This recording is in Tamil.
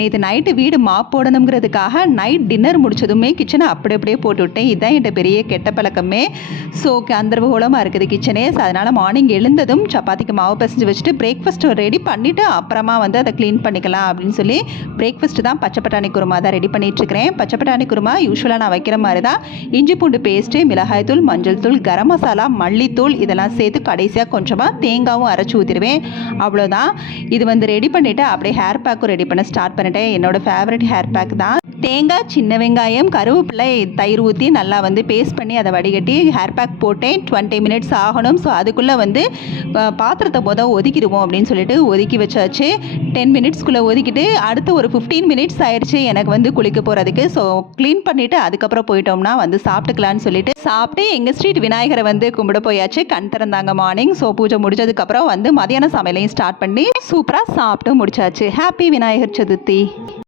நேற்று நைட்டு வீடு மாப் போடணுங்கிறதுக்காக நைட் டின்னர் முடிச்சதுமே கிச்சனை அப்படியே போட்டு விட்டேன். இதுதான் என்கிட்ட பெரிய கெட்ட பழக்கமே. ஸோ கந்தர்வகோலமாக இருக்குது கிச்சனே. ஸோ அதனால் மார்னிங் எழுந்ததும் சப்பாத்திக்கு மாவு பிசைஞ்சு வச்சுட்டு பிரேக்ஃபாஸ்ட் ரெடி பண்ணிவிட்டு அப்புறமா வந்து அதை க்ளீன் பண்ணிக்கலாம் அப்படின்னு சொல்லி பிரேக்ஃபாஸ்ட்டு தான் பச்சை பட்டாணி குருமா தான் ரெடி பண்ணிகிட்ருக்கிறேன். பச்சை பட்டாணி குருமா யூஸ்வலாக நான் வைக்கிற மாதிரி தான் இஞ்சி பூண்டு பேஸ்ட்டு, மிளகாய் தூள், மஞ்சள் தூள், கரம் மசாலா, மல்லித்தூள் இதெல்லாம் சேர்த்து கடைசியாக கொஞ்சமாக தேங்காவும் அரைச்சி ஊற்றிடுவேன். அவ்வளோதான். இது வந்து ரெடி பண்ணிவிட்டு அப்படியே ஹேர் பேக்கும் ரெடி பண்ண ஸ்டார்ட் பண்ணிட்டேன். என்னோடய ஃபேவரட் ஹேர் பேக் தான். தேங்காய், சின்ன வெங்காயம், கருவேப்பிலை, தயிர் ஊற்றி நல்லா வந்து பேஸ்ட் பண்ணி அதை வடிகட்டி ஹேர் பேக் போட்டேன். 20 மினிட்ஸ் ஆகணும். ஸோ அதுக்குள்ளே வந்து பாத்திரத்தை ஒதுக்கிடுவோம் அப்படின்னு சொல்லிட்டு ஒதுக்கி வச்சாச்சு. 10 மினிட்ஸ்க்குள்ளே ஒதுக்கிட்டு அடுத்து ஒரு 15 மினிட்ஸ் ஆயிடுச்சு எனக்கு வந்து குளிக்க போகிறதுக்கு. ஸோ க்ளீன் பண்ணிவிட்டு அதுக்கப்புறம் போயிட்டோம்னா வந்து சாப்பிட்டுக்கலான்னு சொல்லிட்டு சாப்பிட்டு எங்கள் ஸ்ட்ரீட் விநாயகரை வந்து கும்பிட போயாச்சு. கண் திறந்தாங்க மார்னிங். ஸோ பூஜை முடிச்சதுக்கப்புறம் வந்து மதியான சமையலையும் ஸ்டார்ட் பண்ணி சூப்பராக சாப்பிட்டு முடிச்சாச்சு. ஹாப்பி விநாயகர் சதுர்த்தி.